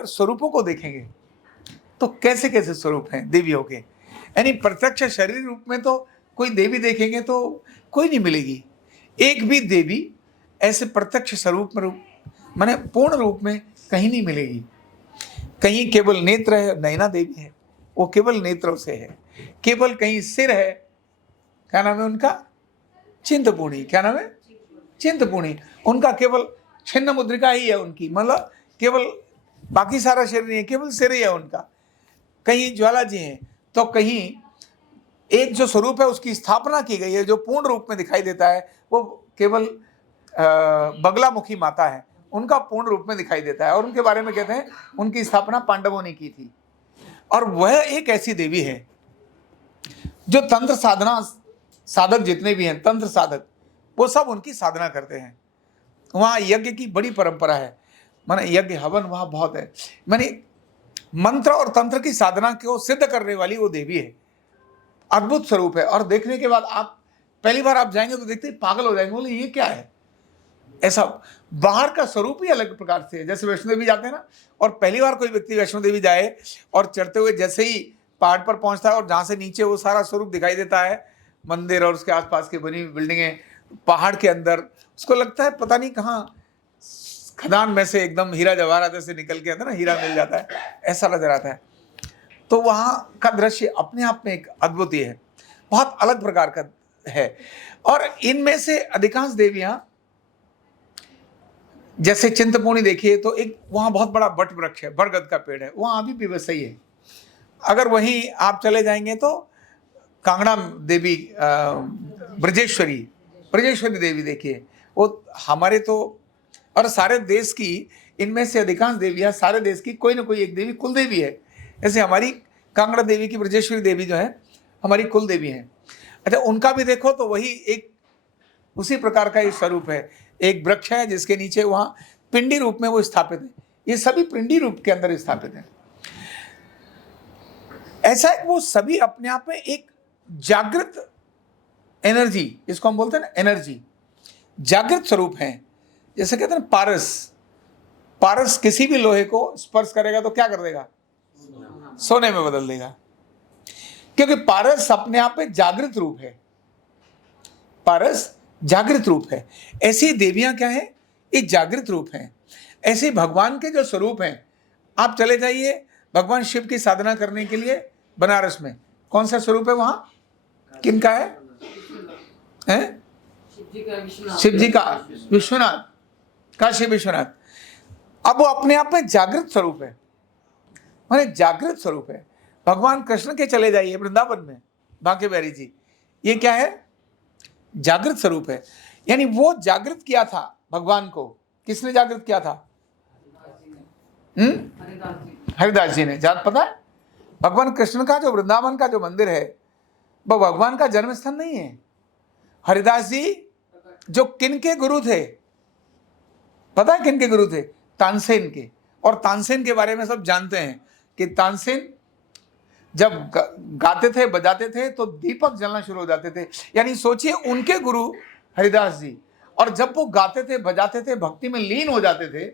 अगर स्वरूपों को देखेंगे तो कैसे कैसे स्वरूप हैं देवियों के, यानी प्रत्यक्ष शरीर रूप में तो कोई देवी देखेंगे तो कोई नहीं मिलेगी। एक भी देवी ऐसे प्रत्यक्ष स्वरूप में माने पूर्ण रूप में कहीं नहीं मिलेगी। कहीं केवल नेत्र है, नयना देवी है, वो केवल नेत्रों से है। केवल कहीं सिर है, क्या नाम है उनका, चिंतपूर्णी। क्या नाम है, चिंतपूर्णी। उनका केवल छिन्न मुद्रिका ही है उनकी, मतलब केवल बाकी सारा शरीर नहीं है, केवल सिर ही है उनका। कहीं ज्वाला जी हैं, तो कहीं एक जो स्वरूप है उसकी स्थापना की गई है, जो पूर्ण रूप में दिखाई देता है, वो केवल बगलामुखी माता है, उनका पूर्ण रूप में दिखाई देता है। और उनके बारे में कहते हैं उनकी स्थापना पांडवों ने की थी। और वह एक ऐसी देवी है जो तंत्र साधना साधक जितने भी हैं, तंत्र साधक, वो सब उनकी साधना करते हैं। वहाँ यज्ञ की बड़ी परंपरा है, माने यज्ञ हवन वहाँ बहुत है। माने मंत्र और तंत्र की साधना को सिद्ध करने वाली वो देवी है। अद्भुत स्वरूप है। और देखने के बाद आप पहली बार आप जाएंगे तो देखते ही पागल हो जाएंगे, बोले ये क्या है। ऐसा बाहर का स्वरूप ही अलग प्रकार से है। जैसे वैष्णो देवी जाते हैं ना, और पहली बार कोई व्यक्ति वैष्णो देवी जाए और चढ़ते हुए जैसे ही पहाड़ पर पहुंचता है और जहां से नीचे वो सारा स्वरूप दिखाई देता है, मंदिर और उसके आसपास की बनी हुई बिल्डिंगें पहाड़ के अंदर, उसको लगता है पता नहीं कहाँ खदान में से एकदम हीरा जवाहरात से निकल के अंदर ना हीरा मिल जाता है, ऐसा नजर आता है। तो वहाँ का दृश्य अपने आप में एक अद्भुत ही है, बहुत अलग प्रकार का है। और इनमें से अधिकांश देवियां, जैसे चिंतपूर्णी देखिए तो एक वहाँ बहुत बड़ा बट वृक्ष है, बरगद का पेड़ है, वहाँ अभी भी वैसा ही है। अगर वहीं आप चले जाएंगे तो कांगड़ा देवी, ब्रजेश्वरी देवी देखिए, वो हमारे तो और सारे देश की, इनमें से अधिकांश देवियाँ सारे देश की कोई ना कोई एक देवी कुल देवी है। जैसे हमारी कांगड़ा देवी की ब्रजेश्वरी देवी जो है हमारी कुल देवी है। अच्छा, उनका भी देखो तो वही एक उसी प्रकार का एक स्वरूप है। एक वृक्ष है जिसके नीचे वहाँ पिंडी रूप में वो स्थापित है। ये सभी पिंडी रूप के अंदर स्थापित है। ऐसा है वो सभी अपने आप में एक जागृत एनर्जी, इसको हम बोलते हैं ना एनर्जी, जागृत स्वरूप है। जैसे कहते हैं पारस किसी भी लोहे को स्पर्श करेगा तो क्या कर देगा, सोने में बदल देगा, क्योंकि पारस अपने आप में जागृत रूप है। पारस जागृत रूप है। ऐसी देवियां क्या है, ये जागृत रूप हैं। ऐसे भगवान के जो स्वरूप हैं, आप चले जाइए भगवान शिव की साधना करने के लिए बनारस में, कौन सा स्वरूप है वहां, किनका है, शिव जी का, विश्वनाथ, काशी विश्वनाथ। अब वो अपने आप में जागृत स्वरूप है, माने जागृत स्वरूप है। भगवान कृष्ण के चले जाइए वृंदावन में, बांके बिहारी जी, ये क्या है, जागृत स्वरूप है। यानी वो जागृत किया था भगवान को, किसने जागृत किया था, हरिदास जी ने। जान पता है भगवान कृष्ण का जो वृंदावन का जो मंदिर है वो भगवान का जन्म स्थान नहीं है। हरिदास जी जो किनके गुरु थे, पता है किनके गुरु थे, तानसेन के। और तानसेन के बारे में सब जानते हैं कि तानसेन जब गाते थे बजाते थे तो दीपक जलना शुरू हो जाते थे। यानी सोचिए उनके गुरु हरिदास जी, और जब वो गाते थे बजाते थे भक्ति में लीन हो जाते थे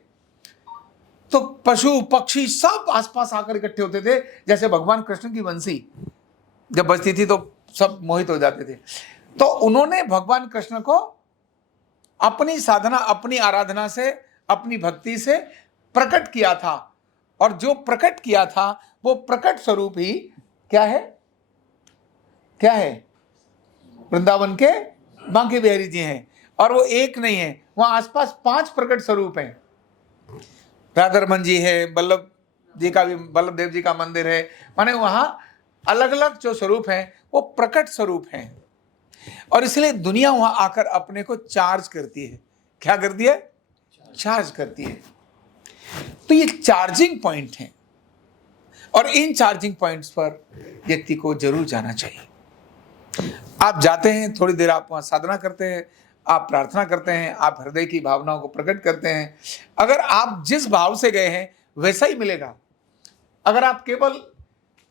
तो पशु पक्षी सब आसपास आकर इकट्ठे होते थे। जैसे भगवान कृष्ण की बंसी जब बजती थी तो सब मोहित हो जाते थे। तो उन्होंने भगवान कृष्ण को अपनी साधना, अपनी आराधना से, अपनी भक्ति से प्रकट किया था। और जो प्रकट किया था वो प्रकट स्वरूप ही क्या है, क्या है, वृंदावन के बांके बिहारी जी हैं। और वो एक नहीं है, वहां आसपास 5 प्रकट स्वरूप हैं। राधारमन जी है, वल्लभ जी का भी, वल्लभ देव जी का मंदिर है। माने वहां अलग अलग जो स्वरूप हैं वो प्रकट स्वरूप हैं। और इसलिए दुनिया वहां आकर अपने को चार्ज करती है। क्या करती है, चार्ज करती है। तो ये चार्जिंग पॉइंट है, और इन चार्जिंग पॉइंट्स पर व्यक्ति को जरूर जाना चाहिए। आप जाते हैं, थोड़ी देर आप वहाँ साधना करते हैं, आप प्रार्थना करते हैं, आप हृदय की भावनाओं को प्रकट करते हैं। अगर आप जिस भाव से गए हैं वैसा ही मिलेगा। अगर आप केवल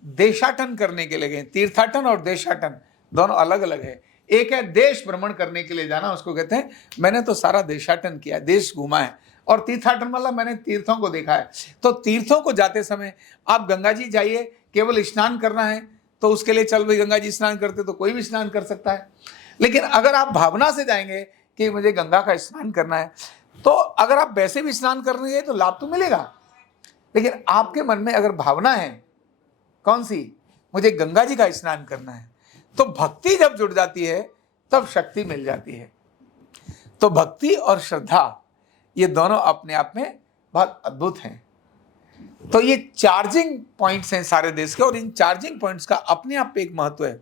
देशाटन करने के लिए गए, तीर्थाटन और देशाटन दोनों अलग अलग है। एक है देश भ्रमण करने के लिए जाना, उसको कहते हैं मैंने तो सारा देशाटन किया, देश घूमा है, और तीर्थाटन मतलब मैंने तीर्थों को देखा है। तो तीर्थों को जाते समय आप गंगा जी जाइए, केवल स्नान करना है तो उसके लिए चल भाई गंगा जी स्नान करते, तो कोई भी स्नान कर सकता है। लेकिन अगर आप भावना से जाएंगे कि मुझे गंगा का स्नान करना है, तो अगर आप वैसे भी स्नान करने तो लाभ तो मिलेगा, लेकिन आपके मन में अगर भावना है कौन सी, मुझे गंगा जी का स्नान करना है, तो भक्ति जब जुड़ जाती है तब शक्ति मिल जाती है। तो भक्ति और श्रद्धा ये दोनों अपने आप में बहुत अद्भुत हैं। तो ये चार्जिंग पॉइंट्स हैं सारे देश के, और इन चार्जिंग पॉइंट्स का अपने आप पे एक महत्व है,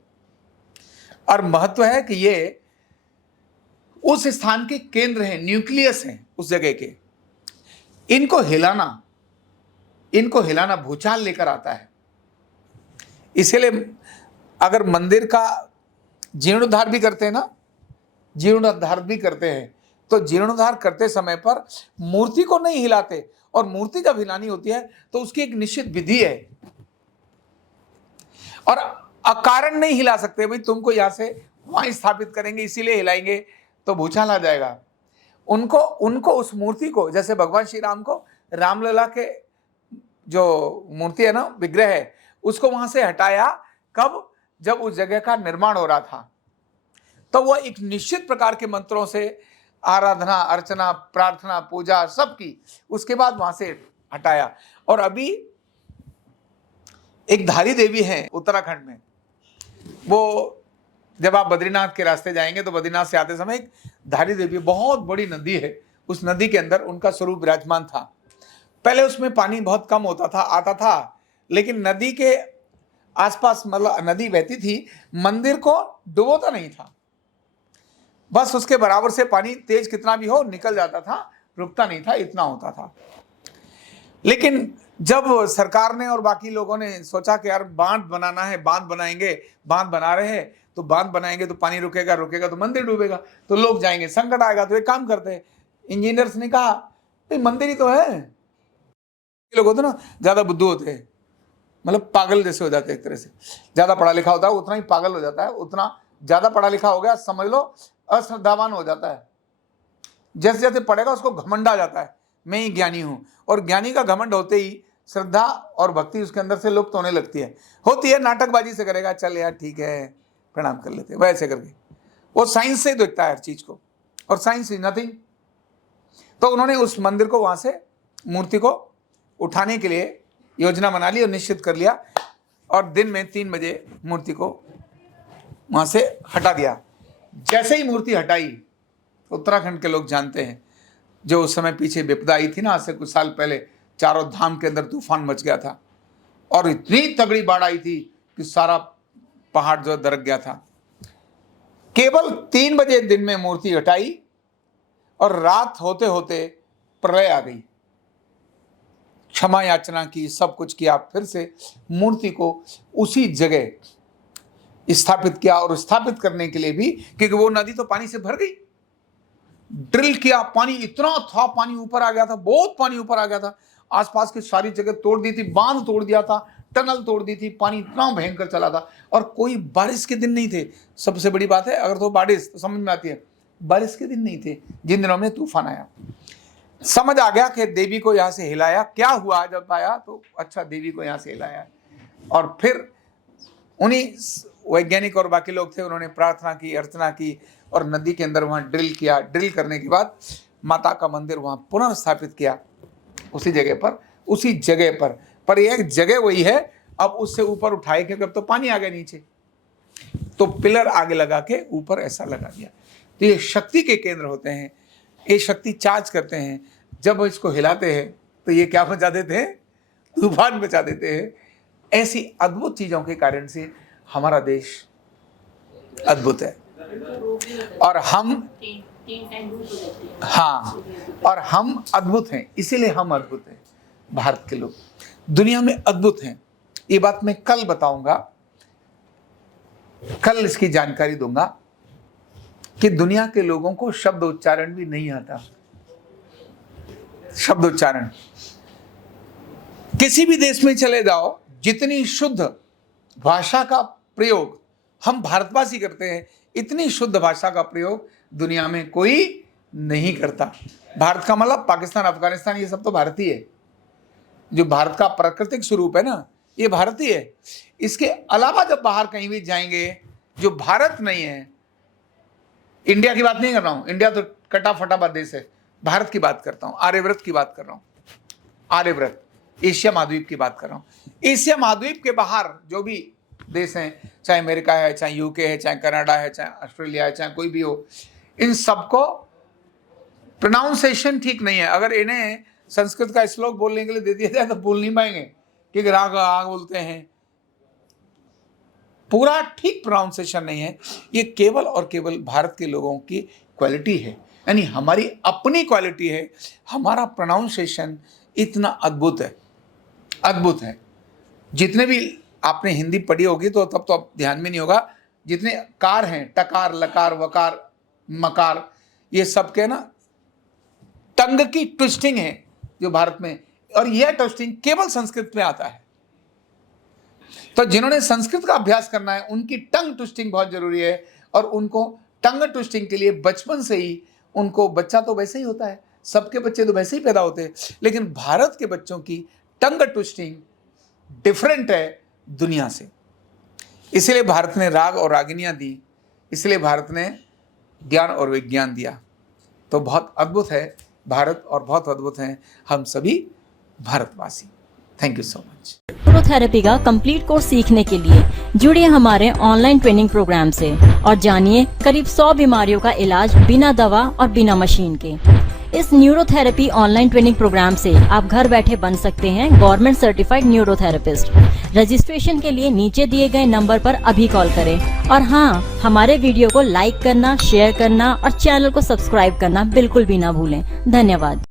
और महत्व है कि ये उस स्थान के केंद्र हैं, न्यूक्लियस हैं उस जगह के। इनको हिलाना भूचाल लेकर आता है। इसीलिए अगर मंदिर का जीर्णोद्धार भी करते हैं ना, जीर्णोद्धार भी करते हैं, तो जीर्णोद्धार करते समय पर मूर्ति को नहीं हिलाते, और मूर्ति जब हिलानी होती है तो उसकी एक निश्चित विधि है, और अकारण नहीं हिला सकते। भाई तुमको यहां से वहां स्थापित करेंगे इसीलिए हिलाएंगे तो भूचाल आ जाएगा। उनको उस मूर्ति को, जैसे भगवान श्री राम को रामलला के जो मूर्ति है ना, विग्रह है, उसको वहां से हटाया कब, जब उस जगह का निर्माण हो रहा था। तो वह एक निश्चित प्रकार के मंत्रों से आराधना, अर्चना, प्रार्थना, पूजा सब की, उसके बाद वहां से हटाया। और अभी एक धारी देवी है उत्तराखंड में, वो जब आप बद्रीनाथ के रास्ते जाएंगे तो बद्रीनाथ से आते समय एक धारी देवी, बहुत बड़ी नदी है, उस नदी के अंदर उनका स्वरूप विराजमान था। पहले उसमें पानी बहुत कम होता था, आता था, लेकिन नदी के आसपास मतलब नदी बहती थी, मंदिर को डुबोता नहीं था, बस उसके बराबर से पानी तेज कितना भी हो निकल जाता था, रुकता नहीं था, इतना होता था। लेकिन जब सरकार ने और बाकी लोगों ने सोचा कि यार बांध बनाना है, बांध बनाएंगे, बांध बना रहे हैं, तो बांध बनाएंगे तो पानी रुकेगा तो मंदिर डूबेगा, तो लोग जाएंगे, संकट आएगा, तो एक काम करते हैं। इंजीनियर्स ने कहा भाई मंदिर ही तो है। लोग होते ना ज्यादा बुद्धू होते हैं, मतलब पागल जैसे हो जाते हैं, एक तरह से ज्यादा पढ़ा लिखा होता है उतना ही पागल हो जाता है, उतना ज्यादा पढ़ा लिखा हो गया समझ लो अश्रद्धावान हो जाता है। जैसे जैसे पढ़ेगा उसको घमंड आ जाता है, मैं ही ज्ञानी हूं, और ज्ञानी का घमंड होते ही श्रद्धा और भक्ति उसके अंदर से लुप्त होने लगती है, नाटकबाजी से करेगा, चल यार ठीक है प्रणाम कर लेते, वैसे करके वो साइंस से देखता है हर चीज को, और साइंस इज नथिंग। तो उन्होंने उस मंदिर को, वहां से मूर्ति को उठाने के लिए योजना बना ली और निश्चित कर लिया, और दिन में 3 बजे मूर्ति को वहां से हटा दिया। जैसे ही मूर्ति हटाई, उत्तराखंड के लोग जानते हैं, जो उस समय पीछे विपदा आई थी ना, आज से कुछ साल पहले, चारों धाम के अंदर तूफान मच गया था, और इतनी तगड़ी बाढ़ आई थी कि सारा पहाड़ जो दरक गया था। केवल 3 बजे दिन में मूर्ति हटाई, और रात होते होते प्रलय आ गई। क्षमा याचना की, सब कुछ किया, फिर से मूर्ति को उसी जगह स्थापित किया, और स्थापित करने के लिए भी, क्योंकि वो नदी तो पानी से भर गई, ड्रिल किया, पानी इतना था, पानी ऊपर आ गया था, बहुत पानी ऊपर आ गया था, आसपास की सारी जगह तोड़ दी थी, बांध तोड़ दिया था, टनल तोड़ दी थी, पानी इतना भयंकर चला था, और कोई बारिश के दिन नहीं थे। सबसे बड़ी बात है, अगर तो बारिश तो समझ में आती है, बारिश के दिन नहीं थे जिन दिनों में तूफान आया। समझ आ गया कि देवी को यहाँ से हिलाया, क्या हुआ जब आया तो अच्छा, देवी को यहाँ से हिलाया। और फिर उन्हीं वैज्ञानिक और बाकी लोग थे, उन्होंने प्रार्थना की, अर्चना की, और नदी के अंदर वहाँ ड्रिल किया। ड्रिल करने के बाद माता का मंदिर वहाँ पुनर्स्थापित किया, उसी जगह पर एक जगह वही है, अब उससे ऊपर उठाए, क्योंकि अब तो पानी आ गया नीचे, तो पिलर आगे लगा के ऊपर ऐसा लगा दिया। तो ये शक्ति के केंद्र होते हैं, ये शक्ति चार्ज करते हैं। जब वो इसको हिलाते हैं तो ये क्या बचा देते हैं, तूफान बचा देते हैं। ऐसी अद्भुत चीजों के कारण से हमारा देश अद्भुत है, और हम और हम अद्भुत हैं, इसीलिए हम अद्भुत हैं। भारत के लोग दुनिया में अद्भुत हैं, ये बात मैं कल बताऊंगा, कल इसकी जानकारी दूंगा कि दुनिया के लोगों को शब्द उच्चारण भी नहीं आता। शब्द उच्चारण किसी भी देश में चले जाओ, जितनी शुद्ध भाषा का प्रयोग हम भारतवासी करते हैं, इतनी शुद्ध भाषा का प्रयोग दुनिया में कोई नहीं करता। भारत का मतलब पाकिस्तान, अफगानिस्तान, ये सब तो भारतीय है। जो भारत का प्राकृतिक स्वरूप है ना, ये भारतीय है। इसके अलावा जब बाहर कहीं भी जाएंगे जो भारत नहीं है, इंडिया की बात नहीं कर रहा हूं, इंडिया तो कटा फटा देश है, भारत की बात करता हूं, आर्यव्रत की बात कर रहा हूं, आर्यव्रत, एशिया महाद्वीप की बात कर रहा हूं। एशिया महाद्वीप के बाहर जो भी देश हैं, चाहे अमेरिका है, चाहे यूके है, चाहे कनाडा है, चाहे ऑस्ट्रेलिया है, चाहे कोई भी हो, इन सबको प्रोनाउंसिएशन ठीक नहीं है। अगर इन्हें संस्कृत का श्लोक बोलने के लिए दे दिया जाए तो बोल नहीं पाएंगे, क्योंकि राग आग बोलते हैं, पूरा ठीक प्रोनाउंसिएशन नहीं है। ये केवल और केवल भारत के लोगों की क्वालिटी है, यानी हमारी अपनी क्वालिटी है। हमारा प्रोनाउंसिएशन इतना अद्भुत है, अद्भुत है। जितने भी आपने हिंदी पढ़ी होगी तो तब तो अब ध्यान में नहीं होगा, जितने कार हैं, टकार, लकार, वकार, मकार, ये सब के ना टंग की ट्विस्टिंग है जो भारत में, और यह ट्विस्टिंग केवल संस्कृत में आता है। तो जिन्होंने संस्कृत का अभ्यास करना है उनकी टंग ट्विस्टिंग बहुत जरूरी है, और उनको टंग ट्विस्टिंग के लिए बचपन से ही उनको, बच्चा तो वैसे ही होता है, सबके बच्चे तो वैसे ही पैदा होते हैं, लेकिन भारत के बच्चों की टंग ट्विस्टिंग डिफरेंट है दुनिया से। इसलिए भारत ने राग और रागिनियां दी, इसलिए भारत ने ज्ञान और विज्ञान दिया। तो बहुत अद्भुत है भारत, और बहुत अद्भुत हैं हम सभी भारतवासी। Thank you so much. Neurotherapy का कंप्लीट कोर्स सीखने के लिए जुड़िए हमारे ऑनलाइन ट्रेनिंग प्रोग्राम से और जानिए करीब 100 बीमारियों का इलाज बिना दवा और बिना मशीन के। इस न्यूरोथेरेपी ऑनलाइन ट्रेनिंग प्रोग्राम से आप घर बैठे बन सकते हैं गवर्नमेंट सर्टिफाइड न्यूरोथेरेपिस्ट। रजिस्ट्रेशन के लिए नीचे दिए गए नंबर पर अभी कॉल करें, और हाँ, हमारे वीडियो को लाइक करना, शेयर करना और चैनल को सब्सक्राइब करना बिल्कुल भी ना भूलें। धन्यवाद।